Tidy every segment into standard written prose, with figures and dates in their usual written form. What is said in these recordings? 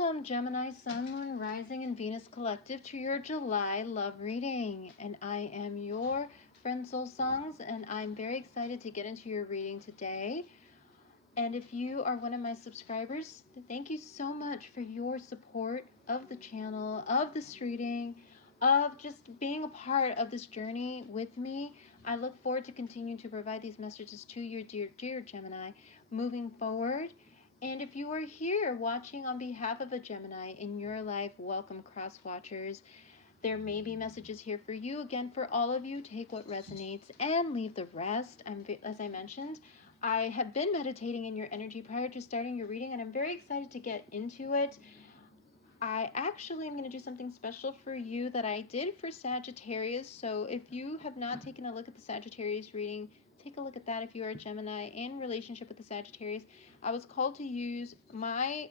Welcome, Gemini Sun, Moon, Rising, and Venus Collective, to your July love reading. And I am your friend Soul Songs, and I'm very excited to get into your reading today. And if you are one of my subscribers, thank you so much for your support of the channel, of this reading, of just being a part of this journey with me. I look forward to continuing to provide these messages to you, dear Gemini, moving forward. And if you are here watching on behalf of a Gemini in your life, welcome, cross watchers. There may be messages here for you. Again, for all of you, take what resonates and leave the rest. As I mentioned, I have been meditating in your energy prior to starting your reading, and I'm very excited to get into it. I actually am going to do something special for you that I did for Sagittarius. So if you have not taken a look at the Sagittarius reading, take a look at that if you are a Gemini in relationship with the Sagittarius. I was called to use my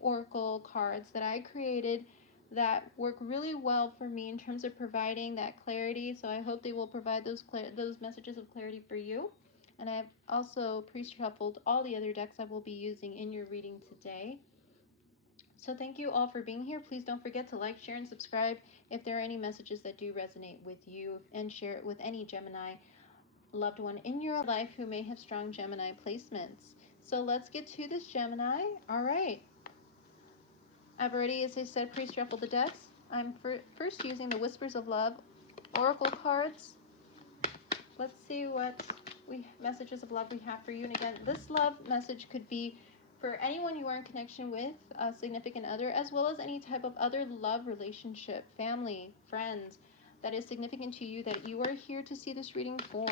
oracle cards that I created that work really well for me in terms of providing that clarity. So I hope they will provide those messages of clarity for you. And I've also pre-shuffled all the other decks I will be using in your reading today. So thank you all for being here. Please don't forget to like, share, and subscribe if there are any messages that do resonate with you, and share it with any Gemini loved one in your life who may have strong Gemini placements. So let's get to this, Gemini. All right. I've already, as I said, pre-shuffled the decks. I'm first using the Whispers of Love Oracle cards. Let's see what messages of love we have for you. And again, this love message could be for anyone you are in connection with, a significant other, as well as any type of other love relationship, family, friends, that is significant to you that you are here to see this reading for.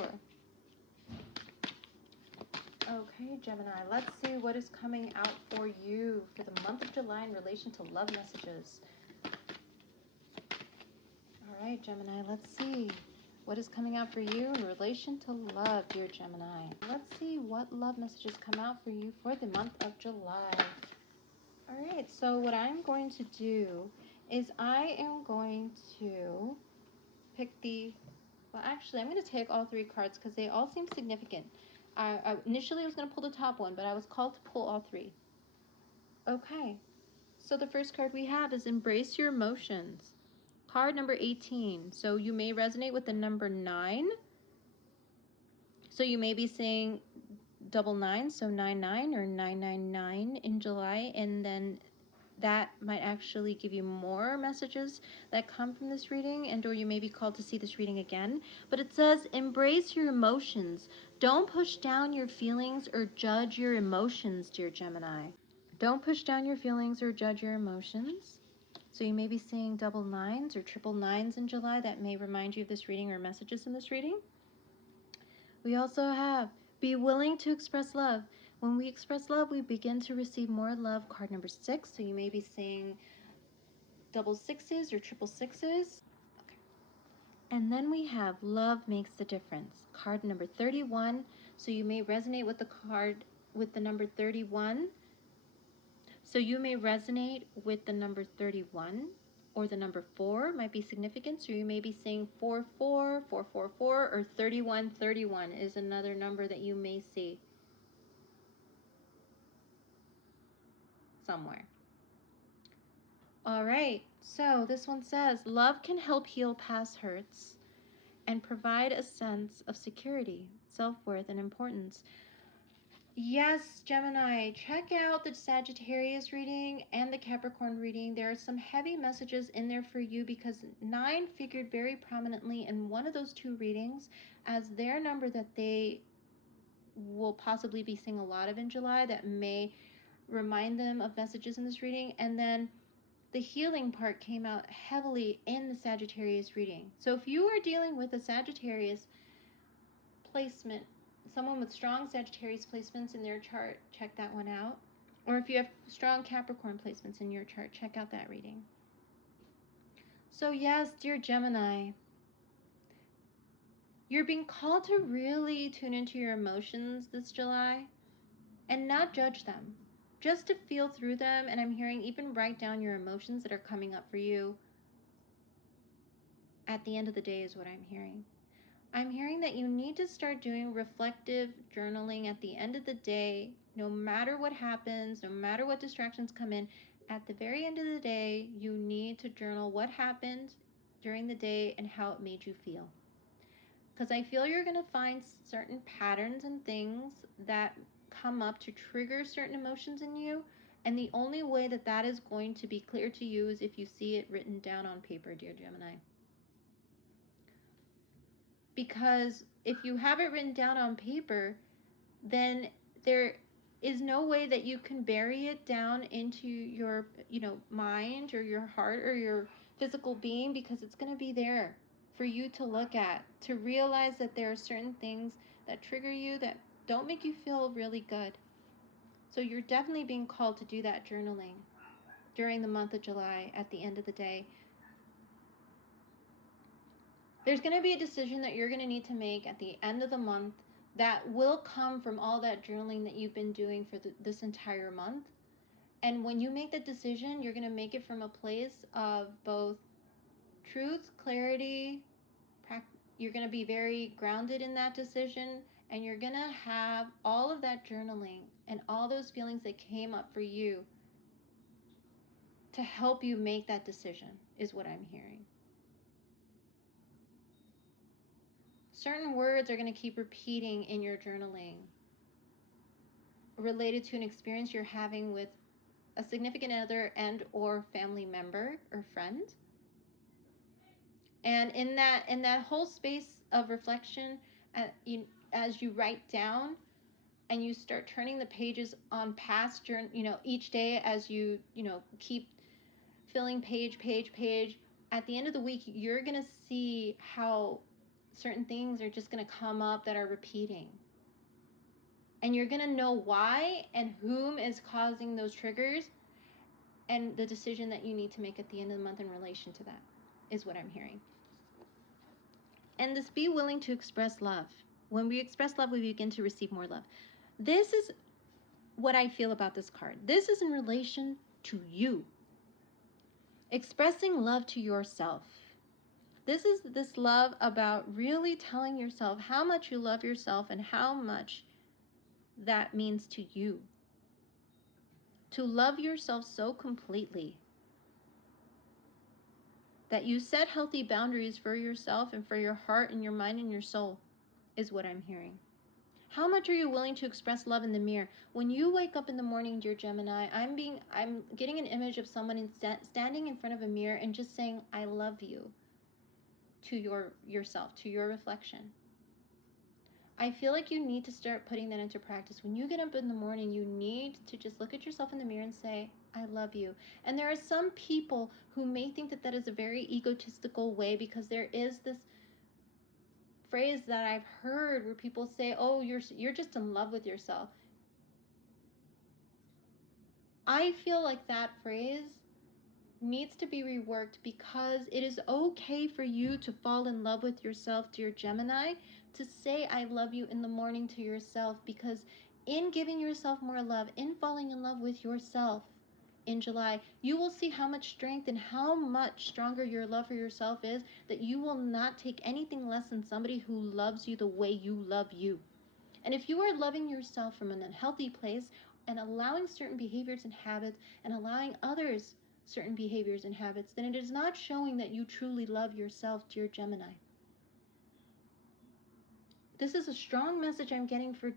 Okay, Gemini, let's see what is coming out for you for the month of July in relation to love messages. All right, Gemini, let's see what is coming out for you in relation to love, dear Gemini. Let's see what love messages come out for you for the month of July. All right, so what I'm going to do is I am going to pick well, actually, I'm going to take all three cards because they all seem significant. Initially, I was going to pull the top one, but I was called to pull all three. Okay, so the first card we have is Embrace Your Emotions. Card number 18. So you may resonate with the number 9. So you may be saying double 9, so 99 or 999 in July, and then that might actually give you more messages that come from this reading, and or you may be called to see this reading again. But it says, embrace your emotions. Don't push down your feelings or judge your emotions, dear Gemini. Don't push down your feelings or judge your emotions. So you may be seeing double 9s or triple 9s in July. That may remind you of this reading or messages in this reading. We also have, be willing to express love. When we express love, we begin to receive more love. Card number 6. So you may be seeing double 6s or triple 6s. Okay. And then we have love makes the difference. Card number 31. So you may resonate with the card with the number 31. So you may resonate with the number 31, or the number 4 might be significant. So you may be saying 44, 444, or 3131 is another number that you may see somewhere. All right, so this one says, love can help heal past hurts and provide a sense of security, self-worth, and importance. Yes, Gemini, check out the Sagittarius reading and the Capricorn reading. There are some heavy messages in there for you because 9 figured very prominently in one of those two readings as their number that they will possibly be seeing a lot of in July that may remind them of messages in this reading. And then the healing part came out heavily in the Sagittarius reading. So if you are dealing with a Sagittarius placement, someone with strong Sagittarius placements in their chart, check that one out. Or if you have strong Capricorn placements in your chart, check out that reading. So yes, dear Gemini, you're being called to really tune into your emotions this July and not judge them, just to feel through them. And I'm hearing even write down your emotions that are coming up for you at the end of the day is what I'm hearing. I'm hearing that you need to start doing reflective journaling at the end of the day. No matter what happens, no matter what distractions come in, At the very end of the day, you need to journal what happened during the day and how it made you feel. Because I feel you're going to find certain patterns and things that come up to trigger certain emotions in you. And the only way that that is going to be clear to you is if you see it written down on paper, dear Gemini. Because if you have it written down on paper, then there is no way that you can bury it down into your, mind or your heart or your physical being, because it's going to be there for you to look at, to realize that there are certain things that trigger you that don't make you feel really good. So you're definitely being called to do that journaling during the month of July at the end of the day. There's going to be a decision that you're going to need to make at the end of the month that will come from all that journaling that you've been doing for this entire month. And when you make that decision, you're going to make it from a place of both truth, clarity. You're going to be very grounded in that decision, and you're going to have all of that journaling and all those feelings that came up for you to help you make that decision, is what I'm hearing. Certain words are going to keep repeating in your journaling related to an experience you're having with a significant other and or family member or friend. And in that whole space of reflection, as you write down and you start turning the pages on past each day, as you keep filling page, at the end of the week, you're going to see how certain things are just going to come up that are repeating. And you're going to know why and whom is causing those triggers, and the decision that you need to make at the end of the month in relation to that is what I'm hearing. And this be willing to express love. When we express love, we begin to receive more love. This is what I feel about this card. This is in relation to you. Expressing love to yourself. This is this love about really telling yourself how much you love yourself and how much that means to you. To love yourself so completely that you set healthy boundaries for yourself and for your heart and your mind and your soul is what I'm hearing. How much are you willing to express love in the mirror? When you wake up in the morning, dear Gemini, I'm getting an image of someone standing in front of a mirror and just saying, I love you to yourself, to your reflection. I feel like you need to start putting that into practice. When you get up in the morning, you need to just look at yourself in the mirror and say, I love you. And there are some people who may think that that is a very egotistical way, because there is this phrase that I've heard where people say, oh, you're just in love with yourself. I feel like that phrase needs to be reworked, because it is okay for you to fall in love with yourself, dear Gemini, to say I love you in the morning to yourself, because in giving yourself more love, in falling in love with yourself in July, you will see how much strength and how much stronger your love for yourself is, that you will not take anything less than somebody who loves you the way you love you. And if you are loving yourself from an unhealthy place and allowing certain behaviors and habits and allowing others certain behaviors and habits, then it is not showing that you truly love yourself, dear Gemini. This is a strong message I'm getting for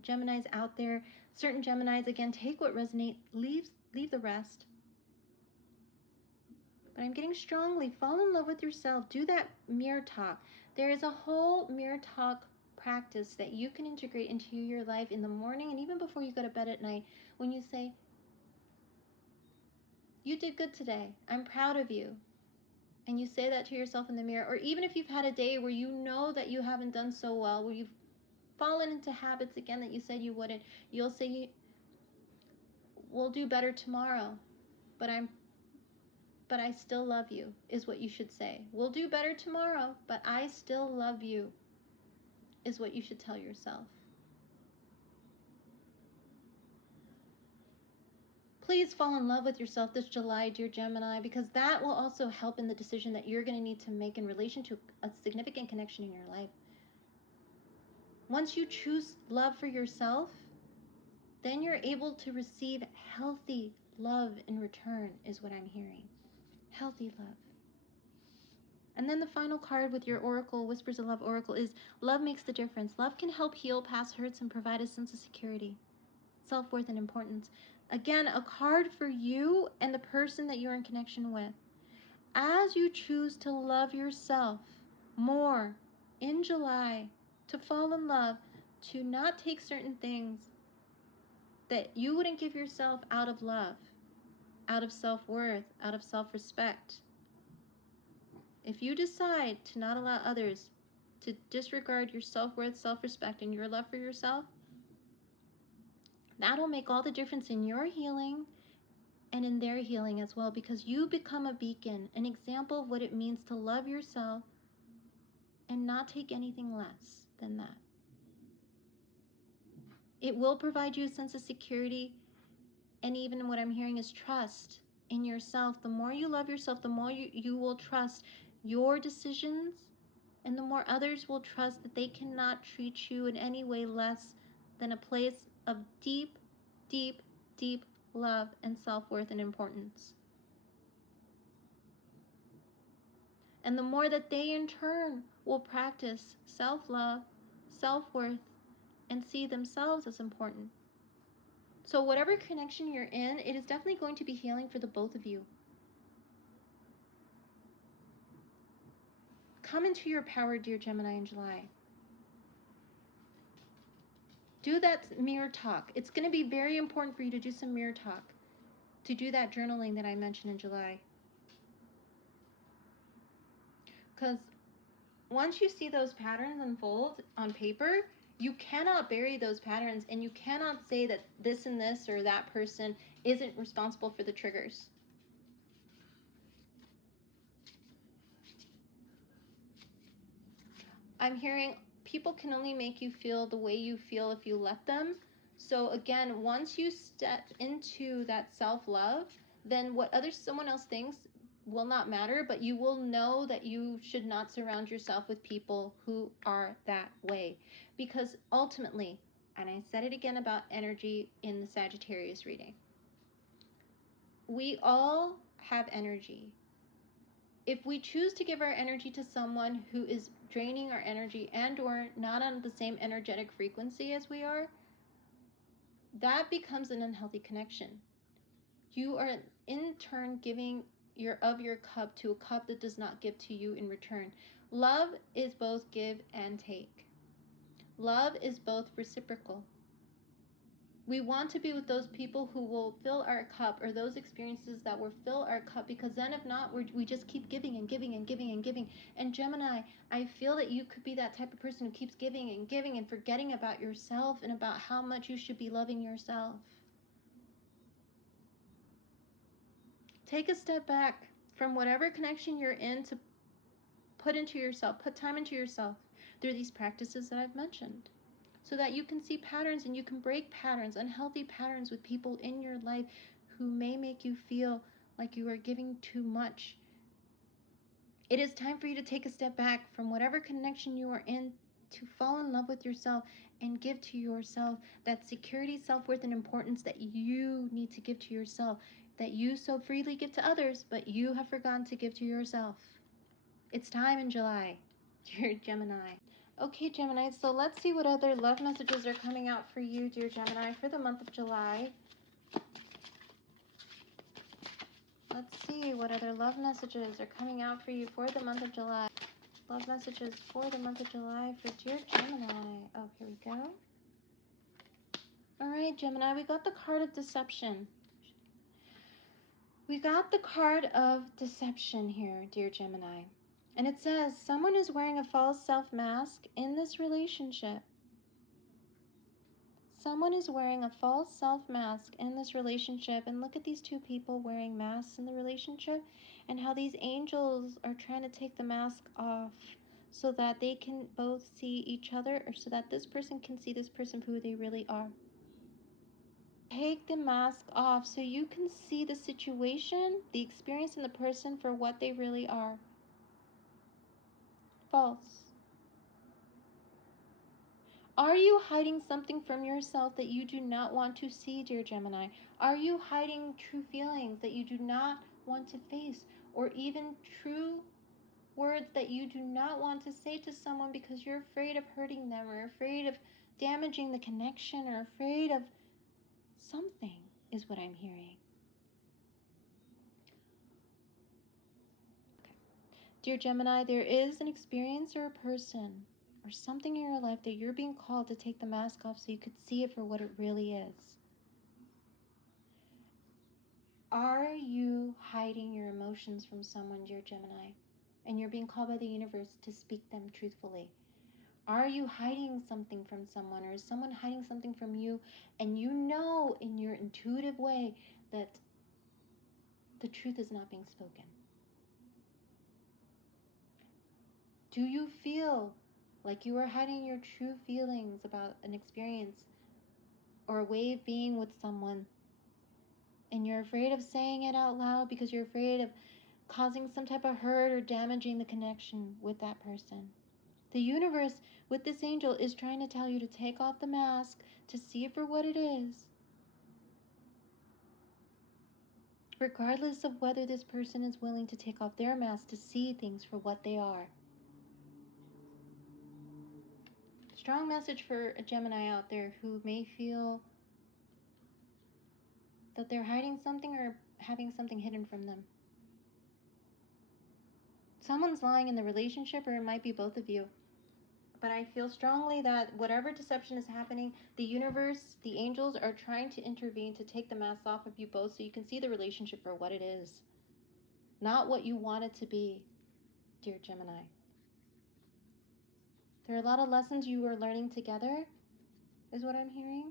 Geminis out there. Certain Geminis, again, take what resonates, leave the rest. But I'm getting strongly, fall in love with yourself. Do that mirror talk. There is a whole mirror talk practice that you can integrate into your life in the morning and even before you go to bed at night, when you say, you did good today, I'm proud of you. And you say that to yourself in the mirror. Or even if you've had a day where you know that you haven't done so well, where you've fallen into habits again that you said you wouldn't, you'll say, we'll do better tomorrow, but I still love you, is what you should say. We'll do better tomorrow, but I still love you, is what you should tell yourself. Please fall in love with yourself this July, dear Gemini, because that will also help in the decision that you're going to need to make in relation to a significant connection in your life. Once you choose love for yourself, then you're able to receive healthy love in return is what I'm hearing. Healthy love. And then the final card with your Oracle, Whispers of Love Oracle, is love makes the difference. Love can help heal past hurts and provide a sense of security, self-worth, and importance. Again, a card for you and the person that you're in connection with. As you choose to love yourself more in July, to fall in love, to not take certain things that you wouldn't give yourself out of love, out of self-worth, out of self-respect. If you decide to not allow others to disregard your self-worth, self-respect, and your love for yourself, that'll make all the difference in your healing and in their healing as well, because you become a beacon, an example of what it means to love yourself and not take anything less than that. It will provide you a sense of security, and even what I'm hearing is trust in yourself. The more you love yourself, the more you will trust your decisions, and the more others will trust that they cannot treat you in any way less than a place of deep, deep, deep love and self-worth and importance. And the more that they in turn will practice self-love, self-worth, and see themselves as important. So whatever connection you're in, it is definitely going to be healing for the both of you. Come into your power, dear Gemini, in July. Do that mirror talk. It's going to be very important for you to do some mirror talk, to do that journaling that I mentioned in July. Because once you see those patterns unfold on paper, you cannot bury those patterns, and you cannot say that this and this or that person isn't responsible for the triggers. I'm hearing people can only make you feel the way you feel if you let them. So again, once you step into that self-love, then what someone else thinks will not matter, but you will know that you should not surround yourself with people who are that way. Because ultimately, and I said it again about energy in the Sagittarius reading, we all have energy. If we choose to give our energy to someone who is draining our energy and or not on the same energetic frequency as we are, that becomes an unhealthy connection. You are in turn giving your cup to a cup that does not give to you in return. Love is both give and take. Love is both reciprocal. We want to be with those people who will fill our cup, or those experiences that will fill our cup, because then if not, we just keep giving and giving and giving and giving. And Gemini, I feel that you could be that type of person who keeps giving and giving and forgetting about yourself and about how much you should be loving yourself. Take a step back from whatever connection you're in to put into yourself, put time into yourself through these practices that I've mentioned, so that you can see patterns and you can break patterns, unhealthy patterns with people in your life who may make you feel like you are giving too much. It is time for you to take a step back from whatever connection you are in, to fall in love with yourself and give to yourself that security, self-worth, and importance that you need to give to yourself, that you so freely give to others, but you have forgotten to give to yourself. It's time in July, dear Gemini. Okay, Gemini, so let's see what other love messages are coming out for you, dear Gemini, for the month of July. Let's see what other love messages are coming out for you for the month of July. Love messages for the month of July for dear Gemini. Oh, here we go. All right, Gemini, we got the card of deception. We got the card of deception here, dear Gemini. And it says, someone is wearing a false self-mask in this relationship. Someone is wearing a false self-mask in this relationship. And look at these two people wearing masks in the relationship, and how these angels are trying to take the mask off so that they can both see each other, or so that this person can see this person for who they really are. Take the mask off so you can see the situation, the experience, and the person for what they really are. False. Are you hiding something from yourself that you do not want to see, dear Gemini? Are you hiding true feelings that you do not want to face, or even true words that you do not want to say to someone because you're afraid of hurting them, or afraid of damaging the connection, or afraid of something, is what I'm hearing. Okay. Dear Gemini, there is an experience or a person or something in your life that you're being called to take the mask off so you could see it for what it really is. Are you hiding your emotions from someone, dear Gemini? And you're being called by the universe to speak them truthfully. Are you hiding something from someone, or is someone hiding something from you, and you know in your intuitive way that the truth is not being spoken? Do you feel like you are hiding your true feelings about an experience or a way of being with someone, and you're afraid of saying it out loud because you're afraid of causing some type of hurt or damaging the connection with that person? The universe, with this angel, is trying to tell you to take off the mask, to see it for what it is, regardless of whether this person is willing to take off their mask to see things for what they are. Strong message for a Gemini out there who may feel that they're hiding something or having something hidden from them. Someone's lying in the relationship, or it might be both of you. But I feel strongly that whatever deception is happening, the universe, the angels are trying to intervene to take the mask off of you both so you can see the relationship for what it is. Not what you want it to be, dear Gemini. There are a lot of lessons you are learning together, is what I'm hearing.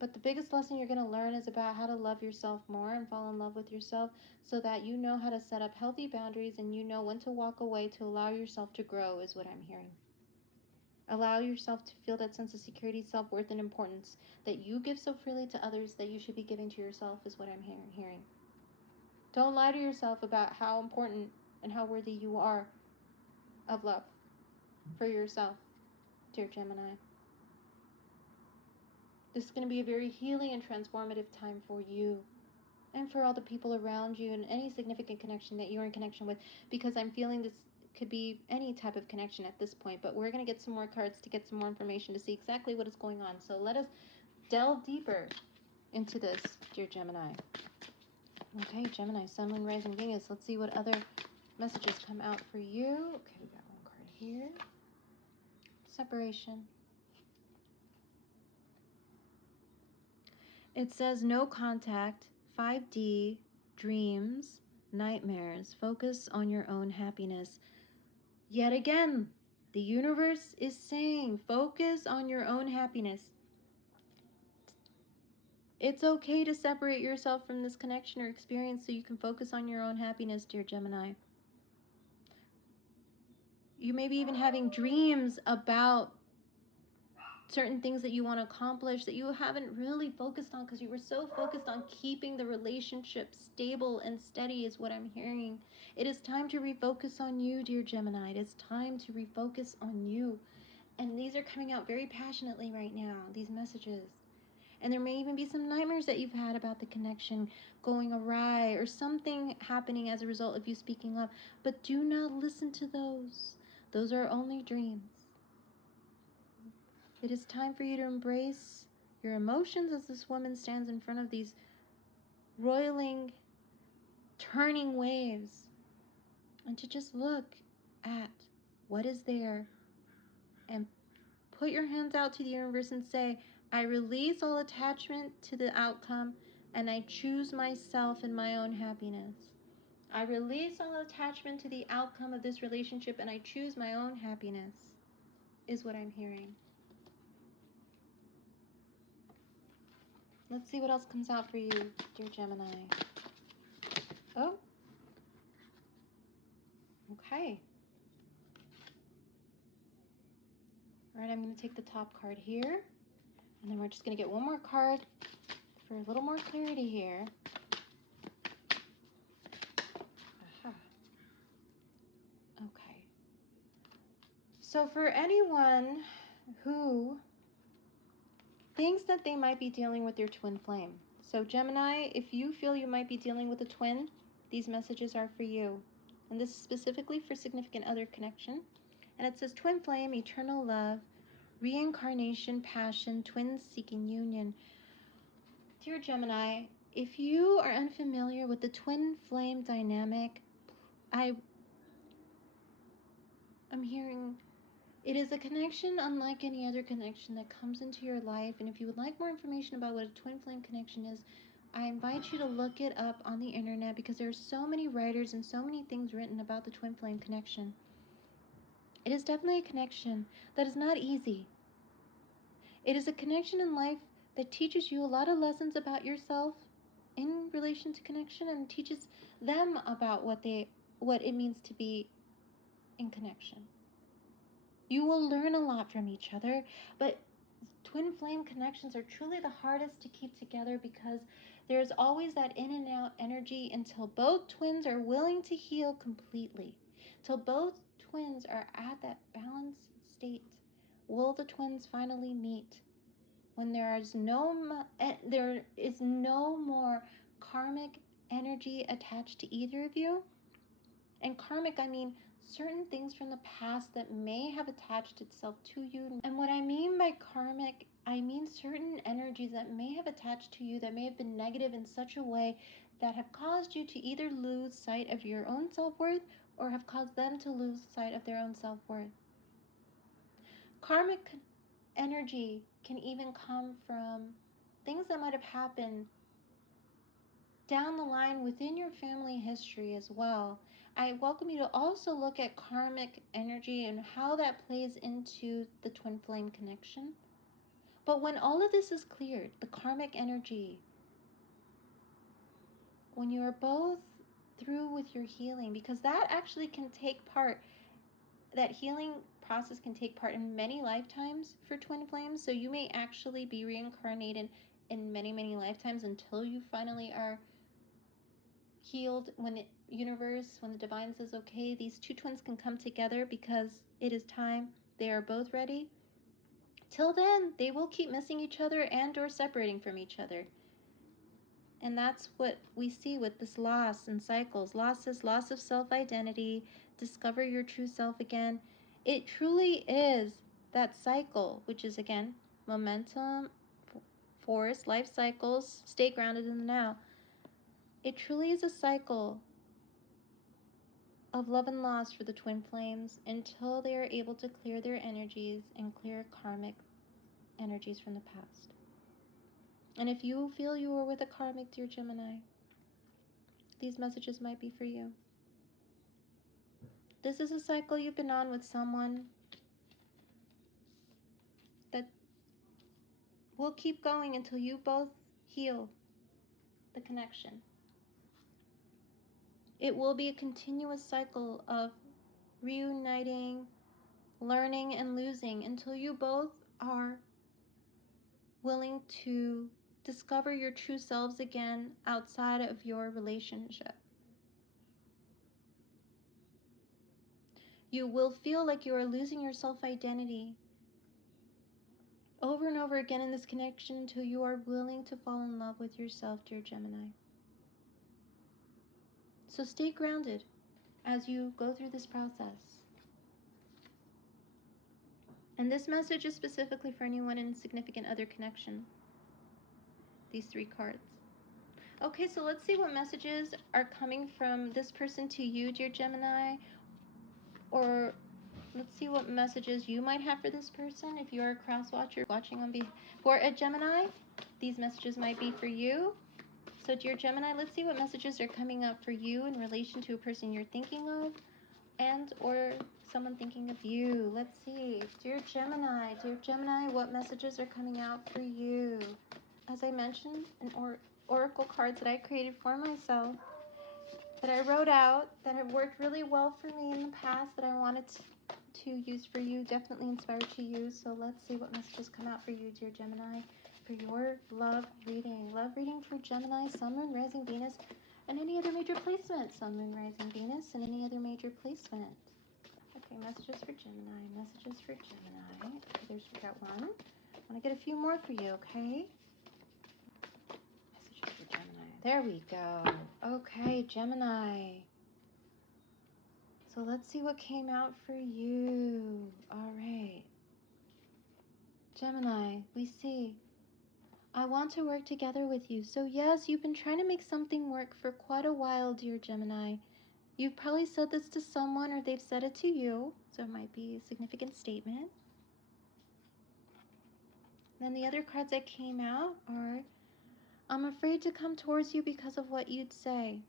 But the biggest lesson you're going to learn is about how to love yourself more and fall in love with yourself, so that you know how to set up healthy boundaries and you know when to walk away to allow yourself to grow, is what I'm hearing. Allow yourself to feel that sense of security, self-worth, and importance that you give so freely to others that you should be giving to yourself, is what I'm hearing. Don't lie to yourself about how important and how worthy you are of love for yourself, dear Gemini. This is going to be a very healing and transformative time for you and for all the people around you and any significant connection that you're in connection with, because I'm feeling this could be any type of connection at this point, but we're going to get some more cards to get some more information to see exactly what is going on. So let us delve deeper into this, dear Gemini. Okay, Gemini, Sun, Moon, Rising, Venus. Let's see what other messages come out for you. Okay, we got one card here. Separation. It says no contact, 5D, dreams, nightmares. Focus on your own happiness. Yet again, the universe is saying focus on your own happiness. It's okay to separate yourself from this connection or experience so you can focus on your own happiness, dear Gemini. You may be even having dreams about certain things that you want to accomplish that you haven't really focused on because you were so focused on keeping the relationship stable and steady, is what I'm hearing. It is time to refocus on you, dear Gemini. It is time to refocus on you. And these are coming out very passionately right now, these messages. And there may even be some nightmares that you've had about the connection going awry or something happening as a result of you speaking up. But do not listen to those. Those are only dreams. It is time for you to embrace your emotions as this woman stands in front of these roiling, turning waves, and to just look at what is there and put your hands out to the universe and say, I release all attachment to the outcome and I choose myself and my own happiness. I release all attachment to the outcome of this relationship and I choose my own happiness, is what I'm hearing. Let's see what else comes out for you, dear Gemini. Oh. Okay. All right, I'm going to take the top card here. And then we're just going to get one more card for a little more clarity here. Aha. Okay. So for anyone who thinks that they might be dealing with their twin flame. So Gemini, if you feel you might be dealing with a twin, these messages are for you. And this is specifically for significant other connection. And it says twin flame, eternal love, reincarnation, passion, twins seeking union. Dear Gemini, if you are unfamiliar with the twin flame dynamic, I'm hearing it is a connection unlike any other connection that comes into your life. And if you would like more information about what a twin flame connection is, I invite you to look it up on the internet, because there are so many writers and so many things written about the twin flame connection. It is definitely a connection that is not easy. It is a connection in life that teaches you a lot of lessons about yourself in relation to connection, and teaches them about what it means to be in connection. You will learn a lot from each other, but twin flame connections are truly the hardest to keep together, because there's always that in and out energy until both twins are willing to heal completely. Till both twins are at that balanced state, will the twins finally meet. When there is no more karmic energy attached to either of you. And karmic, I mean certain things from the past that may have attached itself to you. And what I mean by karmic, I mean certain energies that may have attached to you that may have been negative in such a way that have caused you to either lose sight of your own self-worth or have caused them to lose sight of their own self-worth. Karmic energy can even come from things that might have happened down the line within your family history as well. I welcome you to also look at karmic energy and how that plays into the twin flame connection. But when all of this is cleared, the karmic energy, when you are both through with your healing, because that actually can take part, that healing process can take part in many lifetimes for twin flames. So you may actually be reincarnated in many, many lifetimes until you finally are healed. When the universe, when the divine says, okay, these two twins can come together because it is time, they are both ready. Till then, they will keep missing each other and or separating from each other. And that's what we see with this loss and cycles. Loss is loss of self-identity, discover your true self again. It truly is that cycle, which is, again, momentum, force, life cycles, stay grounded in the now. It truly is a cycle of love and loss for the twin flames until they are able to clear their energies and clear karmic energies from the past. And if you feel you are with a karmic, dear Gemini, these messages might be for you. This is a cycle you've been on with someone that will keep going until you both heal the connection. It will be a continuous cycle of reuniting, learning, and losing until you both are willing to discover your true selves again outside of your relationship. You will feel like you are losing your self-identity over and over again in this connection until you are willing to fall in love with yourself, dear Gemini. So stay grounded as you go through this process. And this message is specifically for anyone in significant other connection. These three cards. Okay, so let's see what messages are coming from this person to you, dear Gemini. Or let's see what messages you might have for this person. If you're a cross watcher watching on for a Gemini, these messages might be for you. So dear Gemini, let's see what messages are coming up for you in relation to a person you're thinking of and or someone thinking of you. Let's see. Dear Gemini, what messages are coming out for you? As I mentioned, an oracle cards that I created for myself, that I wrote out, that have worked really well for me in the past, that I wanted to use for you, definitely inspired to use. So let's see what messages come out for you, dear Gemini, for your love reading. Love reading for Gemini, Sun, Moon, Rising, Venus, and any other major placement. Sun, Moon, Rising, Venus, and any other major placement. Okay, messages for Gemini. Messages for Gemini. Okay, there's, we got one. I want to get a few more for you, okay? Messages for Gemini. There we go. Okay, Gemini. So let's see what came out for you. All right. Gemini, we see. I want to work together with you. So yes, you've been trying to make something work for quite a while, dear Gemini. You've probably said this to someone or they've said it to you. So it might be a significant statement. Then the other cards that came out are, I'm afraid to come towards you because of what you'd say.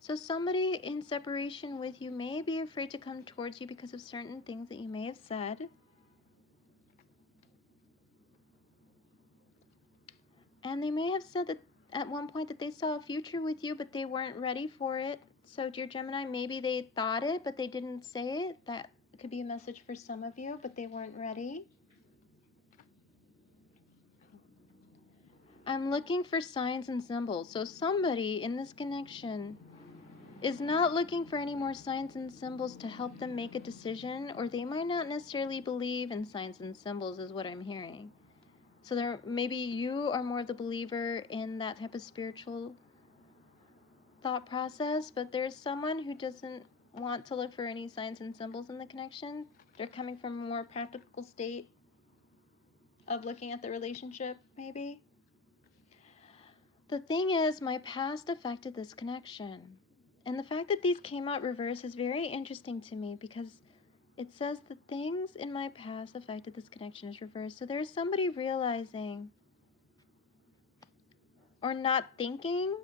So somebody in separation with you may be afraid to come towards you because of certain things that you may have said. And they may have said that at one point that they saw a future with you, but they weren't ready for it. So dear Gemini, maybe they thought it, but they didn't say it. That could be a message for some of you, but they weren't ready. I'm looking for signs and symbols. So somebody in this connection is not looking for any more signs and symbols to help them make a decision, or they might not necessarily believe in signs and symbols is what I'm hearing. So there, maybe you are more of the believer in that type of spiritual thought process, but there's someone who doesn't want to look for any signs and symbols in the connection. They're coming from a more practical state of looking at the relationship, maybe. The thing is, my past affected this connection. And the fact that these came out reverse is very interesting to me because it says the things in my past affected this connection is reversed. So there's somebody realizing or not thinking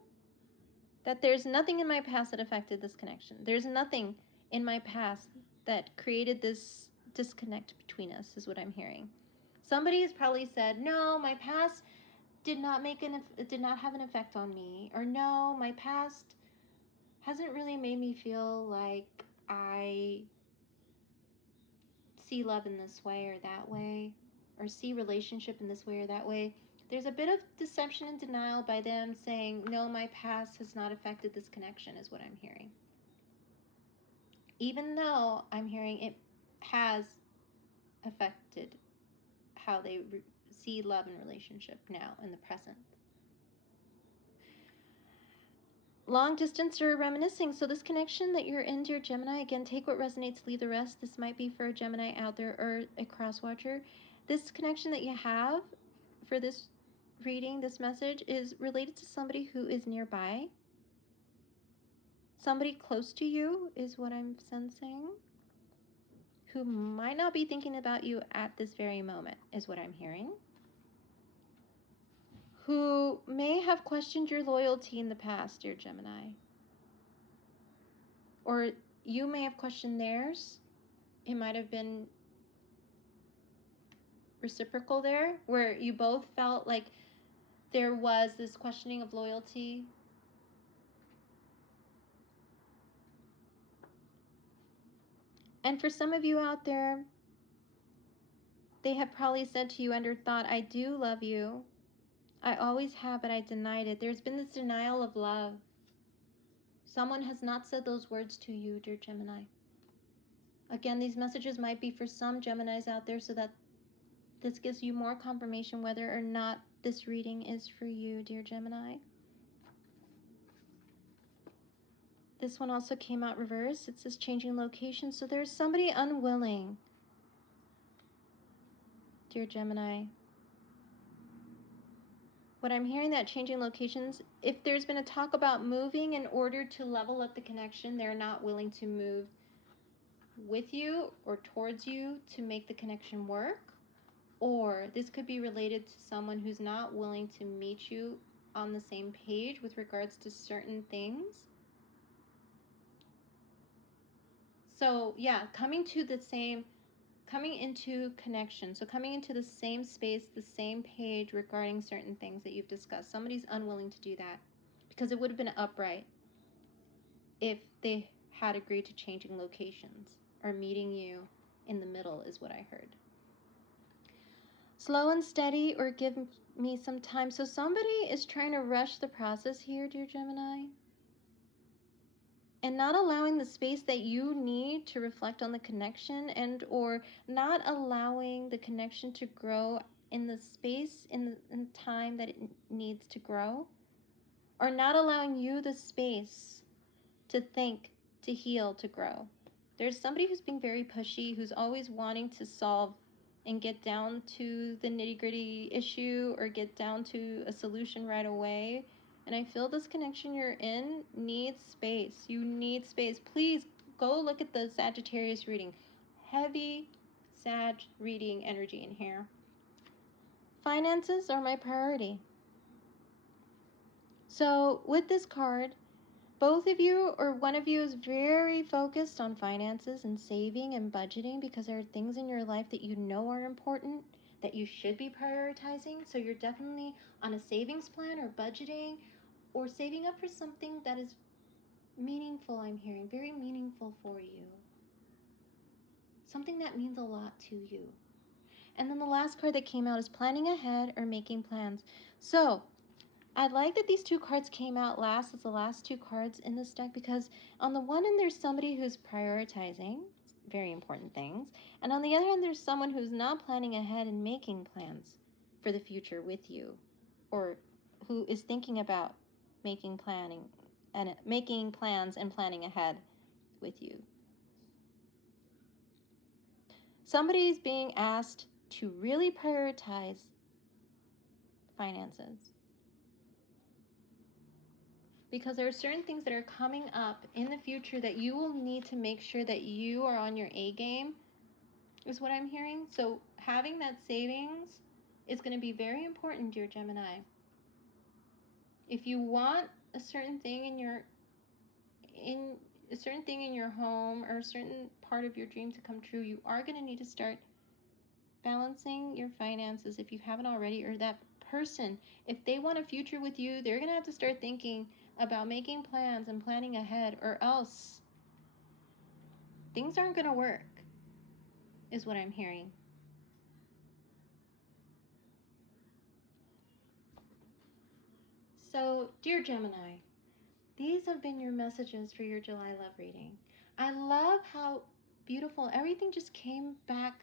that there's nothing in my past that affected this connection. There's nothing in my past that created this disconnect between us, is what I'm hearing. Somebody has probably said, no, my past did not have an effect on me, or no, my past hasn't really made me feel like I see love in this way or that way, or see relationship in this way or that way. There's a bit of deception and denial by them saying, no, my past has not affected this connection, is what I'm hearing. Even though I'm hearing it has affected how they see love and relationship now in the present. Long distance or reminiscing. So this connection that you're in, dear Gemini, again, take what resonates, leave the rest. This might be for a Gemini out there or a cross watcher. This connection that you have for this reading, this message, is related to somebody who is nearby. Somebody close to you is what I'm sensing, who might not be thinking about you at this very moment, is what I'm hearing. Who may have questioned your loyalty in the past, dear Gemini. Or you may have questioned theirs. It might have been reciprocal there, where you both felt like there was this questioning of loyalty. And for some of you out there, they have probably said to you under thought, I do love you. I always have, but I denied it. There's been this denial of love. Someone has not said those words to you, dear Gemini. Again, these messages might be for some Geminis out there so that this gives you more confirmation whether or not this reading is for you, dear Gemini. This one also came out reverse. It says changing location. So there's somebody unwilling, dear Gemini. What I'm hearing, that changing locations, if there's been a talk about moving in order to level up the connection, they're not willing to move with you or towards you to make the connection work. Or this could be related to someone who's not willing to meet you on the same page with regards to certain things. So yeah, coming into connection. So coming into the same space, the same page regarding certain things that you've discussed. Somebody's unwilling to do that because it would have been upright if they had agreed to changing locations or meeting you in the middle, is what I heard. Slow and steady, or give me some time. So somebody is trying to rush the process here, dear Gemini. and not allowing the space that you need to reflect on the connection, and or not allowing the connection to grow in the space, in the time that it needs to grow, or not allowing you the space to think, to heal, to grow. There's somebody who's being very pushy, who's always wanting to solve and get down to the nitty-gritty issue or get down to a solution right away. And I feel this connection you're in needs space. You need space. Please go look at the Sagittarius reading. Heavy Sag reading energy in here. Finances are my priority. So with this card, both of you or one of you is very focused on finances and saving and budgeting because there are things in your life that you know are important, that you should be prioritizing. So you're definitely on a savings plan or budgeting or saving up for something that is meaningful, I'm hearing, very meaningful for you. Something that means a lot to you. And then the last card that came out is planning ahead or making plans. So I like that these two cards came out last as the last two cards in this deck, because on the one end there's somebody who's prioritizing very important things, and on the other end there's someone who's not planning ahead and making plans for the future with you, or who is thinking about making plans and planning ahead with you. Somebody is being asked to really prioritize finances, because there are certain things that are coming up in the future that you will need to make sure that you are on your A game, is what I'm hearing. So having that savings is going to be very important, dear Gemini. If you want a certain thing in a certain thing in your home or a certain part of your dream to come true, you are going to need to start balancing your finances if you haven't already, or that person, if they want a future with you, they're going to have to start thinking about making plans and planning ahead, or else things aren't going to work, is what I'm hearing. So, dear Gemini, these have been your messages for your July love reading. I love how beautiful everything just came back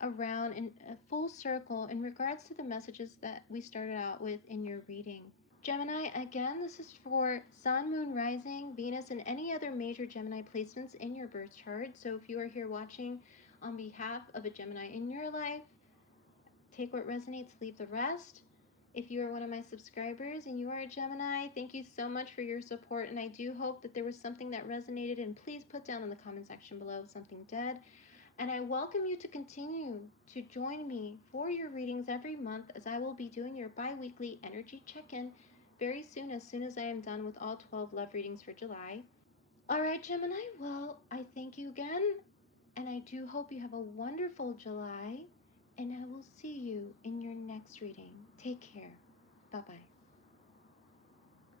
around in a full circle in regards to the messages that we started out with in your reading. Gemini, again, this is for Sun, Moon, Rising, Venus, and any other major Gemini placements in your birth chart. So if you are here watching on behalf of a Gemini in your life, take what resonates, leave the rest. If you are one of my subscribers and you are a Gemini, thank you so much for your support, and I do hope that there was something that resonated, and please put down in the comment section below something dead. And I welcome you to continue to join me for your readings every month, as I will be doing your bi-weekly energy check-in very soon as I am done with all 12 love readings for July. All right, Gemini, well, I thank you again, and I do hope you have a wonderful July, and I will see you in your next reading. Take care. Bye-bye.